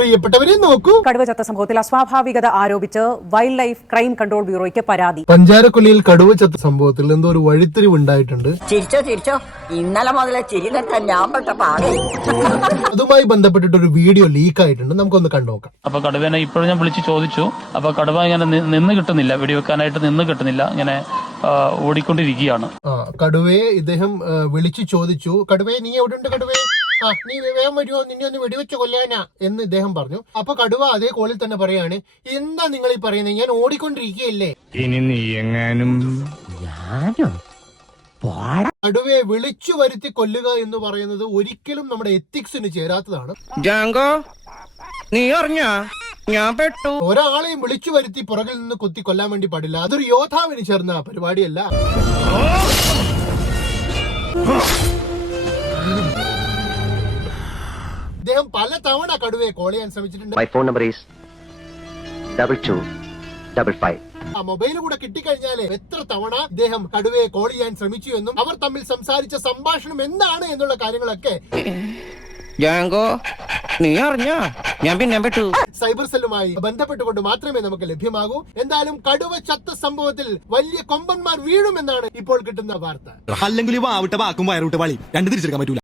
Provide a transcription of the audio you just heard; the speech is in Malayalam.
പ്രിയപ്പെട്ടവരെ നോക്കൂ. കടുവ ചത്ത സംഭവത്തിൽ അസ്വാഭാവികത ആരോപിച്ച് വൈൽഡ് ലൈഫ് ക്രൈം കൺട്രോൾ ബ്യൂറോയ്ക്ക് പരാതി. പഞ്ചാരക്കൊല്ലിയിൽ കടുവ ചത്ത സംഭവത്തിൽ എന്തോ ഒരു വഴിത്തിരിവ് ഉണ്ടായിട്ടുണ്ട്. ചിരിച്ചോ ഇന്നലെ മുതലേ ചിരി നിർത്താൻ ഞാൻ പെട്ട പാടേ. അതുമായി ബന്ധപ്പെട്ടിട്ട് ഒരു വീഡിയോ ലീക്ക് ആയിട്ടുണ്ട്, നമുക്കൊന്ന് കണ്ടുനോക്കാം. അപ്പൊ കടുവേനെ ഇപ്പോഴും ഞാൻ വിളിച്ച് ചോദിച്ചു. അപ്പൊ കടുവ ഇങ്ങനെ നിന്ന് കിട്ടുന്നില്ല, വെടിവെക്കാനായിട്ട് നിന്ന് കിട്ടുന്നില്ല, ഇങ്ങനെ ഓടിക്കൊണ്ടിരിക്കുകയാണ്. കടുവയെ ഇദ്ദേഹം വിളിച്ചു ചോദിച്ചു, കടുവേ നീ എവിടെ ഉണ്ട് കടുവേ, നീ വേഗം വരുമോ, നിന്നെ ഒന്ന് വെടിവെച്ച് കൊല്ലാനാ എന്ന് ഇദ്ദേഹം പറഞ്ഞു. അപ്പൊ കടുവ അതേ കോളിൽ തന്നെ പറയാണ്, എന്താ നിങ്ങൾ ഈ പറയുന്നത്, ഞാൻ ഓടിക്കൊണ്ടിരിക്കുകയല്ലേ. ഇനി നീ എങ്ങാനും കടുവയെ വിളിച്ചു വരുത്തി കൊല്ലുക എന്ന് പറയുന്നത് ഒരിക്കലും നമ്മുടെ എത്തിക്സിന് ചേരാത്തതാണ്. ജാങ്കോ നീ അറിഞ്ഞ ഞാൻ പെട്ടു. ഒരാളെയും വിളിച്ചു വരുത്തി പുറകിൽ നിന്ന് കുത്തി കൊല്ലാൻ വേണ്ടി പാടില്ല. അതൊരു യോദ്ധാവിന് ചേർന്ന പരിപാടിയല്ല. ഇദ്ദേഹം പല തവണ കടുവയെ കോൾ ചെയ്യാൻ ശ്രമിച്ചിട്ടുണ്ട്. My phone number is 2255. ആ മൊബൈൽ കൂടെ കിട്ടിക്കഴിഞ്ഞാല് എത്ര തവണ ഇദ്ദേഹം കടുവയെ കോൾ ചെയ്യാൻ ശ്രമിച്ചു എന്നും അവർ തമ്മിൽ സംസാരിച്ച സംഭാഷണം എന്താണ് എന്നുള്ള കാര്യങ്ങളൊക്കെ ജാങ്കോ നീ അറിഞ്ഞ ഞാൻ പിന്നെ പെട്ടു. സൈബർ സെല്ലുമായി ബന്ധപ്പെട്ടുകൊണ്ട് മാത്രമേ നമുക്ക് ലഭ്യമാകൂ. എന്തായാലും കടുവ ചത്ത സംഭവത്തിൽ വലിയ കൊമ്പന്മാർ വീഴുമെന്നാണ് ഇപ്പോൾ കിട്ടുന്ന വാർത്ത. അല്ലെങ്കിൽ വാവിട്ട വാക്കും വയറൂട്ട് വളി രണ്ടു തിരിച്ചെടുക്കാൻ പറ്റൂല.